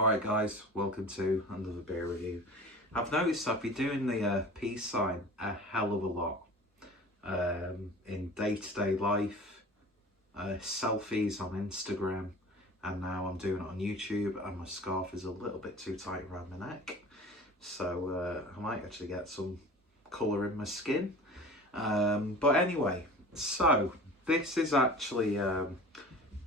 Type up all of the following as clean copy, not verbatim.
Alright guys, welcome to another beer review. I've noticed I've been doing the peace sign a hell of a lot in day-to-day life, selfies on Instagram, and now I'm doing it on YouTube, and my scarf is a little bit too tight around my neck, so I might actually get some colour in my skin. But anyway, so this is actually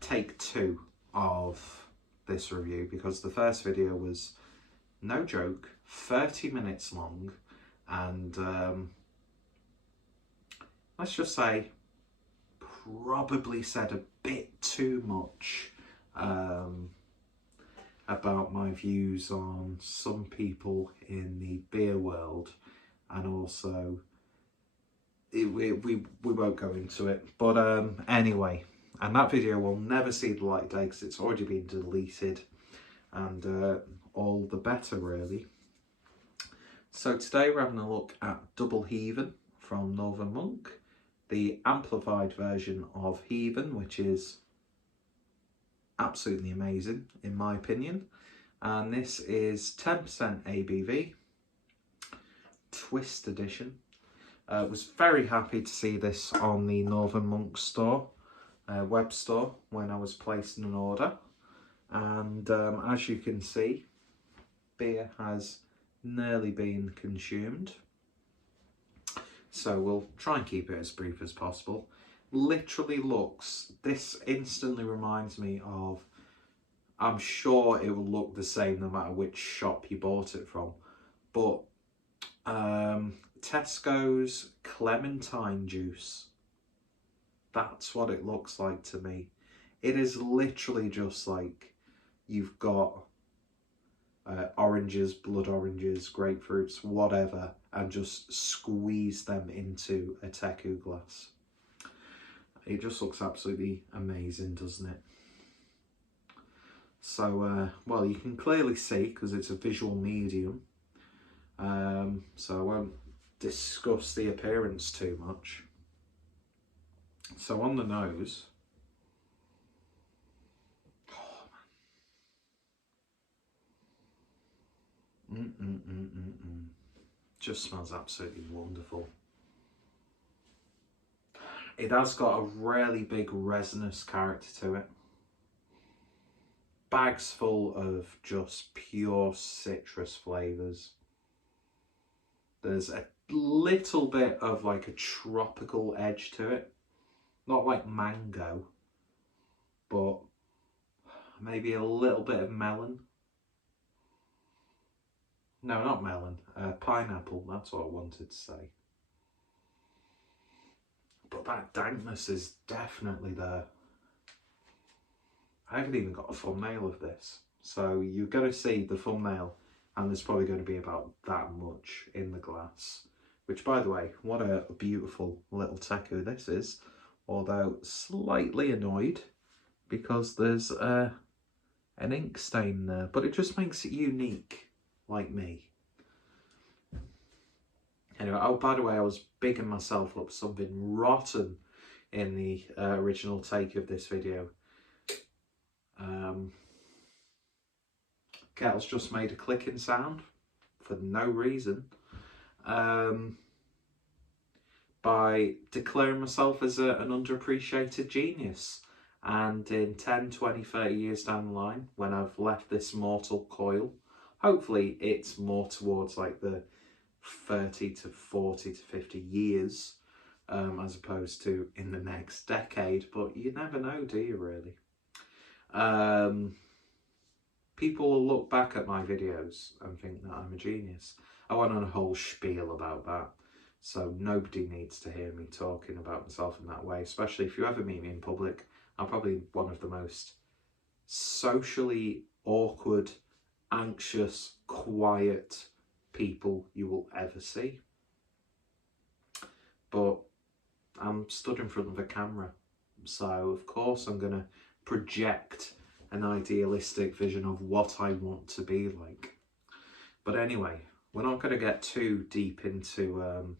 take 2 of this review, because the first video was, no joke, 30 minutes long, and let's just say probably said a bit too much about my views on some people in the beer world, and also we won't go into it, but anyway. And that video will never see the light of day because it's already been deleted, and all the better really. So today we're having a look at Double Heathen from Northern Monk, the amplified version of Heathen, which is absolutely amazing in my opinion. And this is 10% ABV, Twist Edition. Was very happy to see this on the Northern Monk store. Web store when I was placing an order, and as you can see, beer has nearly been consumed, so we'll try and keep it as brief as possible. Literally looks, this instantly reminds me of, I'm sure it will look the same no matter which shop you bought it from, but Tesco's clementine juice. That's what it looks like to me. It is literally just like you've got oranges, blood oranges, grapefruits, whatever, and just squeeze them into a teku glass. It just looks absolutely amazing, doesn't it? So, well, you can clearly see because it's a visual medium. So I won't discuss the appearance too much. So on the nose, oh man, just smells absolutely wonderful. It has got a really big resinous character to it. Bags full of just pure citrus flavours. There's a little bit of like a tropical edge to it. Not like mango, but maybe a little bit of melon. No, not melon, pineapple, that's what I wanted to say. But that dankness is definitely there. I haven't even got a thumbnail of this, so you're going to see the thumbnail, and there's probably going to be about that much in the glass. Which, by the way, what a beautiful little teku this is. Although slightly annoyed because there's an ink stain there, but it just makes it unique, like me. Anyway, oh, by the way, I was bigging myself up something rotten in the original take of this video. Kettle's just made a clicking sound for no reason. By declaring myself as an underappreciated genius. And in 10, 20, 30 years down the line, when I've left this mortal coil, hopefully it's more towards like the 30 to 40 to 50 years, as opposed to in the next decade, but you never know, do you really? People will look back at my videos and think that I'm a genius. I went on a whole spiel about that. So nobody needs to hear me talking about myself in that way, especially if you ever meet me in public. I'm probably one of the most socially awkward, anxious, quiet people you will ever see. But I'm stood in front of a camera, so of course I'm going to project an idealistic vision of what I want to be like. But anyway, we're not going to get too deep into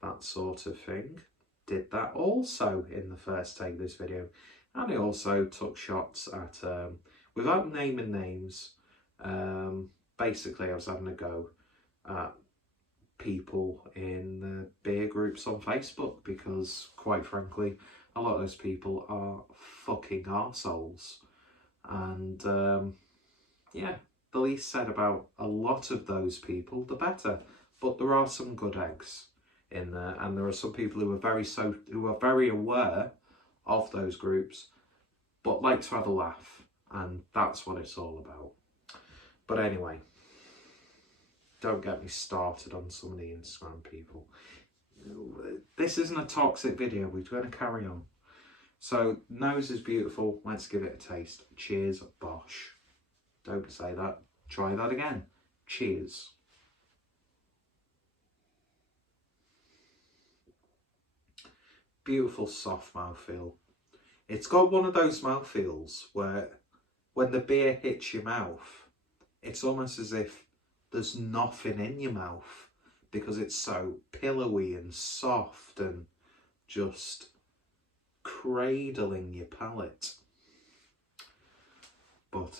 that sort of thing. Did that also in the first take of this video, and it also took shots at, without naming names, Basically I was having a go at people in the beer groups on Facebook, because quite frankly a lot of those people are fucking arseholes. And yeah, the least said about a lot of those people, the better. But there are some good eggs in there, and there are some people who are very aware of those groups, but like to have a laugh, and that's what it's all about. But anyway, don't get me started on some of the Instagram people. This isn't a toxic video, we're going to carry on. So, nose is beautiful, let's give it a taste. Cheers, Bosh. Don't say that, try that again. Cheers. Beautiful soft mouthfeel. It's got one of those mouthfeels where when the beer hits your mouth, it's almost as if there's nothing in your mouth, because it's so pillowy and soft and just cradling your palate. But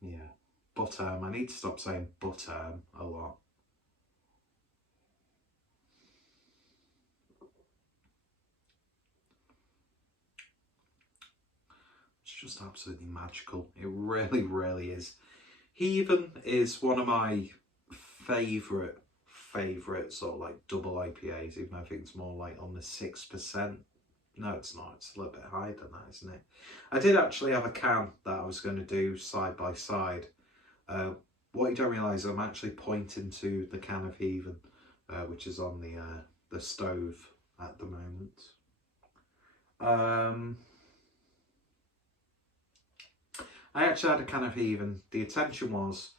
yeah, but I need to stop saying but a lot. It's just absolutely magical. It really, really is. Heathen is one of my favourite sort of like double IPAs, even though I think it's more like on the 6%. No, it's not. It's a little bit higher than that, isn't it? I did actually have a can that I was going to do side by side. What you don't realise, I'm actually pointing to the can of Heathen, which is on the stove at the moment. I actually had a can of Heathen. The intention was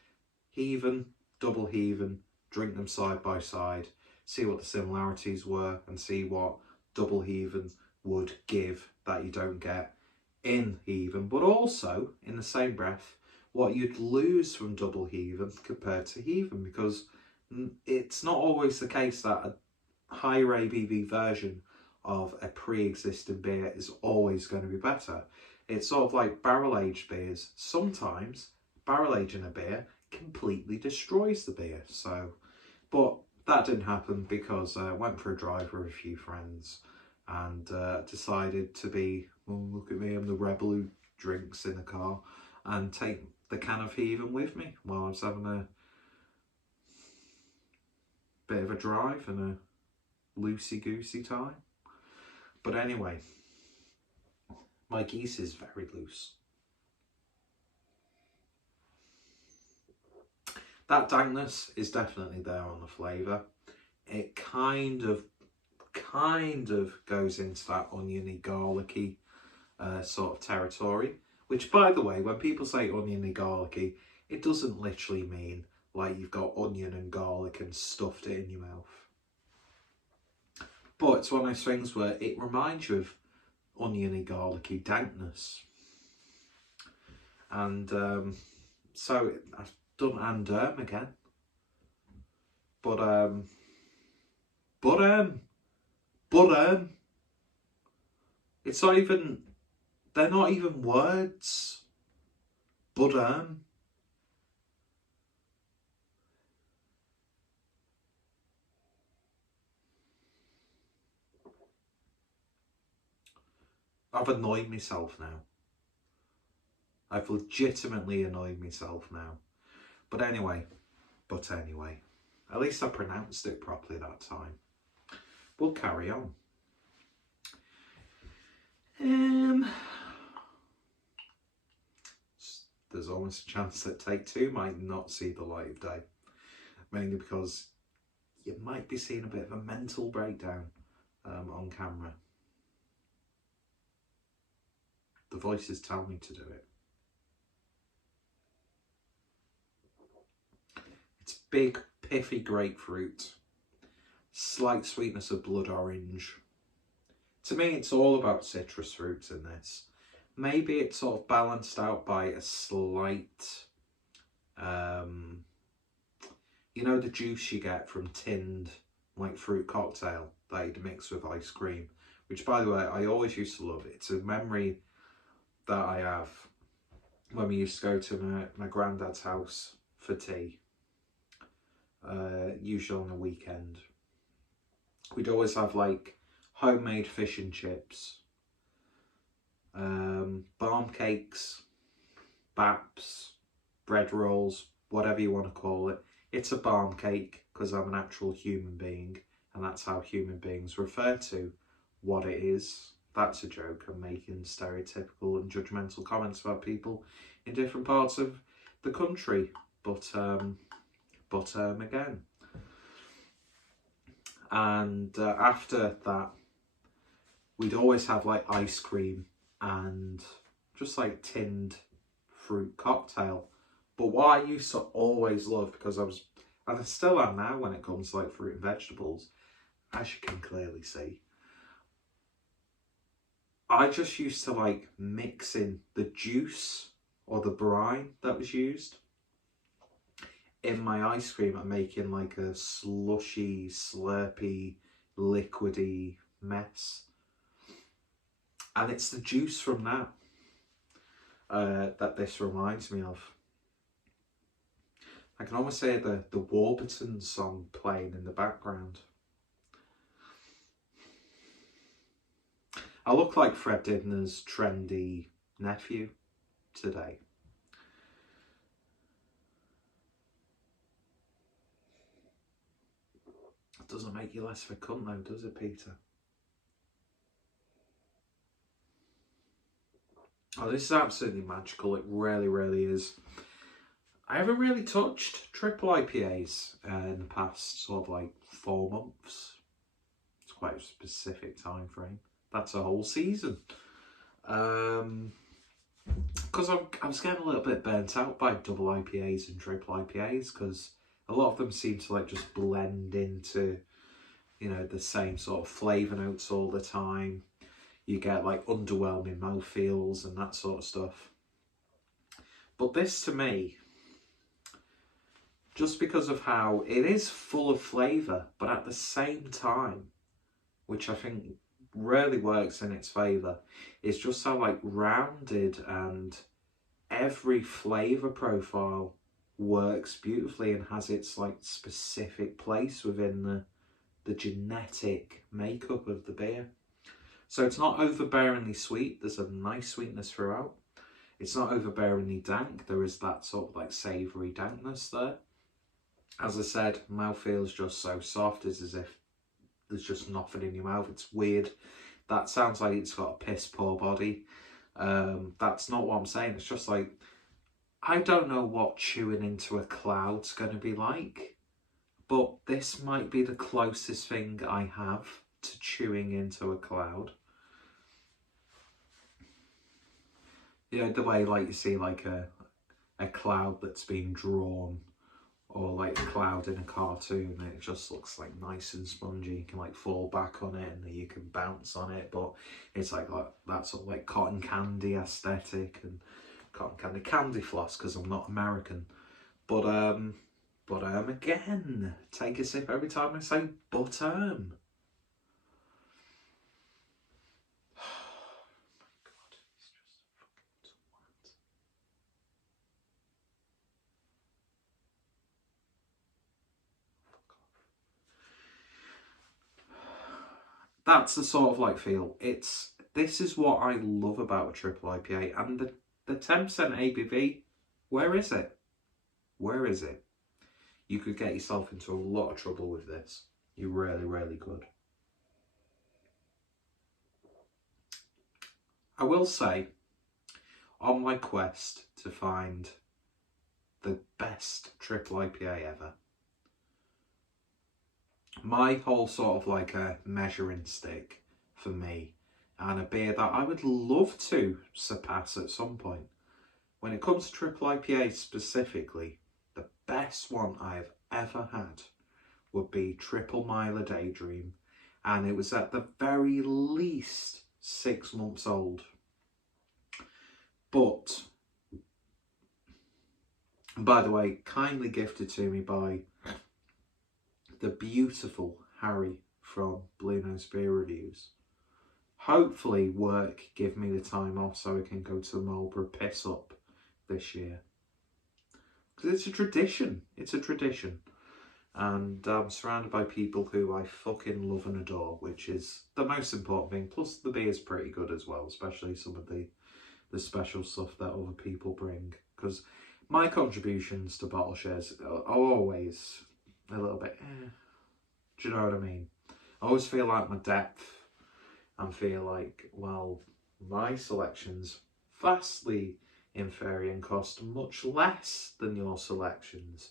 Heathen, double Heathen, drink them side by side, see what the similarities were, and see what double Heathen would give that you don't get in Heathen, but also in the same breath what you'd lose from double Heathen compared to Heathen, because it's not always the case that a higher ABV version of a pre-existing beer is always going to be better. It's sort of like barrel-aged beers. Sometimes barrel-aging a beer completely destroys the beer. So, but that didn't happen, because I went for a drive with a few friends and decided to be, well, look at me, I'm the rebel who drinks in a car, and take the can of Heathen with me while I was having a bit of a drive and a loosey-goosey time. But anyway, my geese is very loose. That dankness is definitely there on the flavour. It kind of goes into that oniony, garlicky sort of territory. Which, by the way, when people say oniony, garlicky, it doesn't literally mean like you've got onion and garlic and stuffed it in your mouth. But it's one of those things where it reminds you of oniony, garlicky dankness. And so I've done and again. But it's not even, they're not even words. But I've annoyed myself now. I've legitimately annoyed myself now. But anyway, at least I pronounced it properly that time. We'll carry on. There's almost a chance that take two might not see the light of day. Mainly because you might be seeing a bit of a mental breakdown on camera. The voices tell me to do it. It's big, piffy grapefruit. Slight sweetness of blood orange. To me, it's all about citrus fruits in this. Maybe it's sort of balanced out by a slight, you know, the juice you get from tinned, like, fruit cocktail that you'd mix with ice cream. Which, by the way, I always used to love it. It's a memory that I have when we used to go to my granddad's house for tea, usually on the weekend, we'd always have like homemade fish and chips, barm cakes, baps, bread rolls, whatever you want to call it. It's a barm cake because I'm an actual human being, and that's how human beings refer to what it is. That's a joke. I'm making stereotypical and judgmental comments about people in different parts of the country, but again. And after that, we'd always have like ice cream and just like tinned fruit cocktail. But what I used to always love, because and I still am now when it comes to like fruit and vegetables, as you can clearly see, I just used to like mix in the juice or the brine that was used in my ice cream and making like a slushy, slurpy, liquidy mess. And it's the juice from that that this reminds me of. I can almost hear the Warburton song playing in the background. I look like Fred Dibner's trendy nephew today. It doesn't make you less of a cunt though, does it, Peter? Oh, this is absolutely magical. It really, really is. I haven't really touched triple IPAs in the past sort of like 4 months. It's quite a specific time frame. That's a whole season. Because I was getting a little bit burnt out by double IPAs and triple IPAs, because a lot of them seem to like just blend into, you know, the same sort of flavour notes all the time. You get like underwhelming mouthfeels and that sort of stuff. But this, to me, just because of how it is full of flavour, but at the same time, which I think really works in its favour, is just how like rounded, and every flavour profile works beautifully and has its like specific place within the genetic makeup of the beer. So it's not overbearingly sweet. There's a nice sweetness throughout. It's not overbearingly dank. There is that sort of like savoury dankness there. As I said, mouthfeel's just so soft. It's as if there's just nothing in your mouth. It's weird. That sounds like it's got a piss poor body. That's not what I'm saying. It's just like, I don't know what chewing into a cloud's going to be like, but this might be the closest thing I have to chewing into a cloud. You know, the way like you see like a cloud that's been drawn, or like a cloud in a cartoon, it just looks like nice and spongy. You can like fall back on it and you can bounce on it, but it's like that sort of like cotton candy aesthetic, and cotton candy floss, because I'm not American. But again, take a sip every time I say but That's the sort of like feel. This is what I love about a triple IPA, and the 10% ABV. Where is it? Where is it? You could get yourself into a lot of trouble with this. You really, really could. I will say, on my quest to find the best triple IPA ever, my whole sort of like a measuring stick for me, and a beer that I would love to surpass at some point, when it comes to triple IPA specifically, the best one I've ever had would be Triple Miler Daydream, and it was at the very least 6 months old. But, by the way, kindly gifted to me by the beautiful Harry from Blue Nose Beer Reviews. Hopefully work give me the time off so I can go to the Marlborough piss up this year. Because it's a tradition. It's a tradition. And I'm surrounded by people who I fucking love and adore, which is the most important thing. Plus the beer's pretty good as well, especially some of the special stuff that other people bring. Because my contributions to bottle shares are always a little bit, do you know what I mean? I always feel like my depth and feel like, well, my selection's vastly inferior in cost, much less than your selections.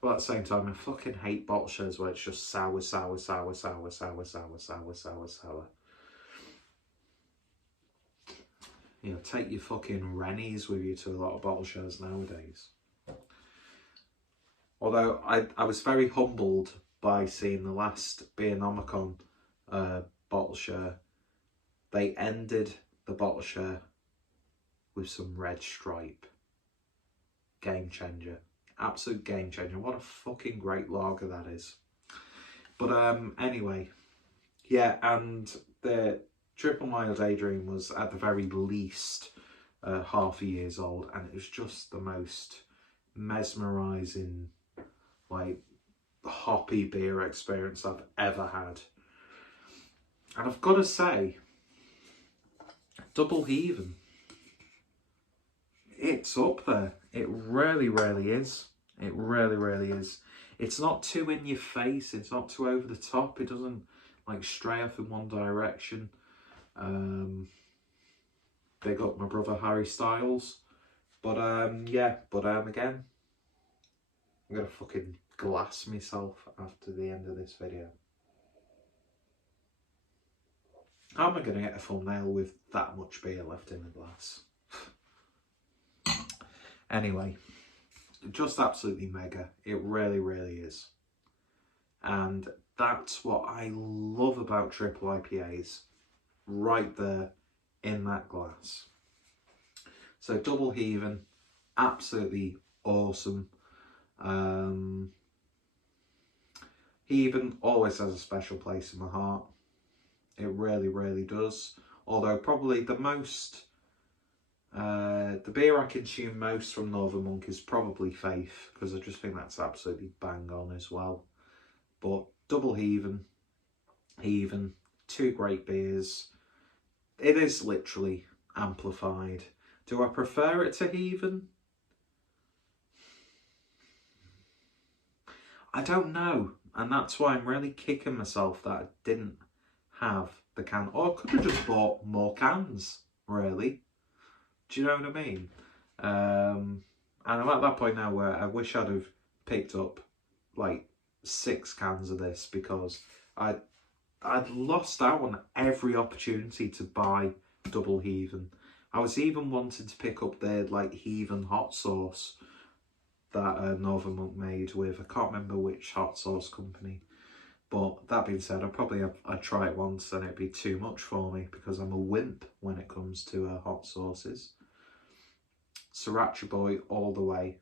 But at the same time, I fucking hate bottle shares where it's just sour, sour, sour, sour, sour, sour, sour, sour, sour. You know, take your fucking Rennies with you to a lot of bottle shares nowadays. Although I was very humbled by seeing the last Beernomicon bottle share. They ended the bottle share with some red stripe. Game changer. Absolute game changer. What a fucking great lager that is. But anyway, yeah, and the Triple Mile Daydream was at the very least half a years old, and it was just the most mesmerising, like, hoppy beer experience I've ever had. And I've got to say, Double Heathen, it's up there. It really, really is. It really, really is. It's not too in your face. It's not too over the top. It doesn't like stray off in one direction. Big up my brother Harry Styles. But yeah, but again, I'm gonna fucking glass myself after the end of this video. How am I gonna get a thumbnail with that much beer left in the glass? Anyway, just absolutely mega. It really, really is. And that's what I love about triple IPAs. Right there in that glass. So Double Heathen, absolutely awesome. Heathen always has a special place in my heart. It really, really does. Although probably the most, the beer I consume most from Northern Monk is probably Faith, because I just think that's absolutely bang on as well. But Double Heathen, two great beers. It is literally amplified. Do I prefer it to Heathen? I don't know. And that's why I'm really kicking myself that I didn't have the can. Or I could have just bought more cans, really. Do you know what I mean? And I'm at that point now where I wish I'd have picked up like 6 cans of this, because I'd lost out on every opportunity to buy Double Heathen. I was even wanting to pick up their like Heathen hot sauce that Northern Monk made with, I can't remember which hot sauce company. But that being said, I'd try it once and it'd be too much for me, because I'm a wimp when it comes to hot sauces. Sriracha boy all the way.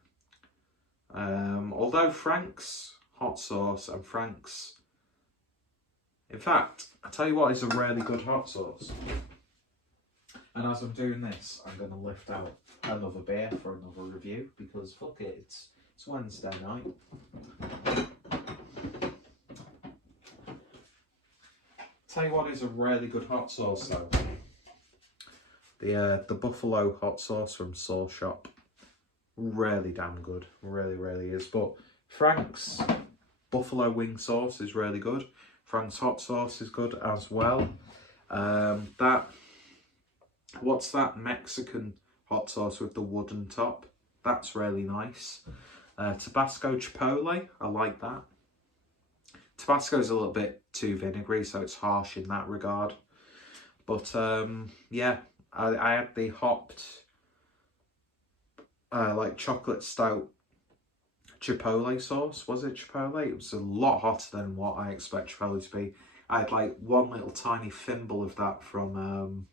Although Frank's hot sauce and Frank's, in fact, I tell you what is a really good hot sauce. And as I'm doing this, I'm going to lift out another beer for another review, because fuck it, it's Wednesday night. Tell you what is a really good hot sauce though. The buffalo hot sauce from Sauce Shop. Really damn good. Really, really is. But Frank's buffalo wing sauce is really good. Frank's hot sauce is good as well. What's that Mexican hot sauce with the wooden top? That's really nice. Tabasco Chipotle, I like that. Tabasco's a little bit too vinegary, so it's harsh in that regard. But yeah, I had the hopped like chocolate stout Chipotle sauce. Was it Chipotle? It was a lot hotter than what I expect Chipotle to be. I had like one little tiny thimble of that from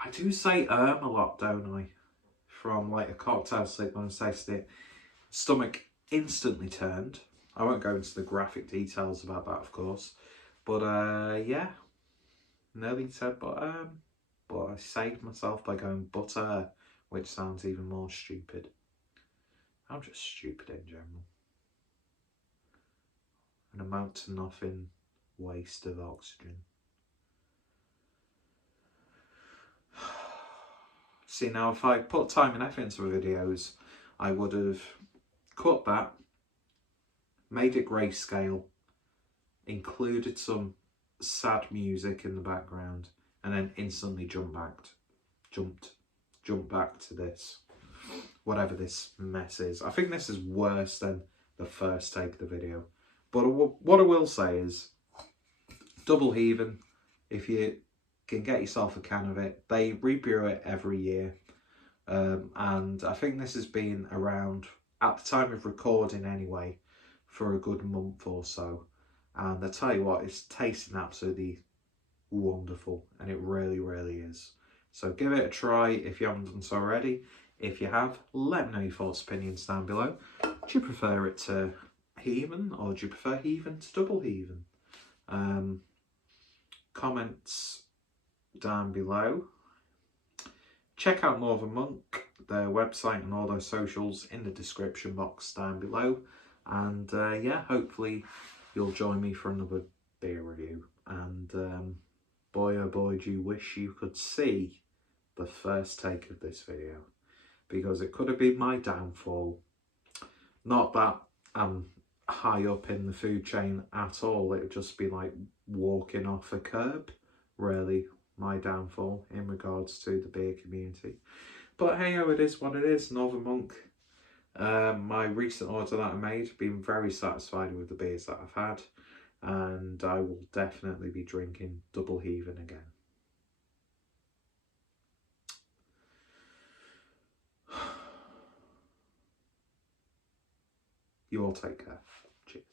I do say a lot, don't I? From like a cocktail slip when I tasted it. Stomach instantly turned. I won't go into the graphic details about that, of course. But yeah, nearly said but I saved myself by going butter which sounds even more stupid. I'm just stupid in general. An amount to nothing waste of oxygen. See, now if I put time and effort into the videos, I would have cut that, made it grayscale, included some sad music in the background, and then instantly jumped back to this, whatever this mess is. I think this is worse than the first take of the video. But what I will say is, Double Heathen, if you can get yourself a can of it, they rebrew it every year. And I think this has been around, at the time of recording anyway, for a good month or so. And I tell you what, it's tasting absolutely wonderful, and it really, really is. So give it a try if you haven't done so already. If you have, let me know your thoughts, opinions down below. Do you prefer it to Heathen, or do you prefer Heathen to Double Heathen? Comments down below. Check out Northern Monk, their website and all their socials in the description box down below. And yeah, hopefully you'll join me for another beer review. And boy oh boy, do you wish you could see the first take of this video, because it could have been my downfall. Not that I'm high up in the food chain at all, it would just be like walking off a curb, really, my downfall in regards to the beer community. But hey ho, it is what it is. Northern Monk, my recent order that I made, been very satisfied with the beers that I've had, and I will definitely be drinking Double Heathen again. You all take care. Cheers.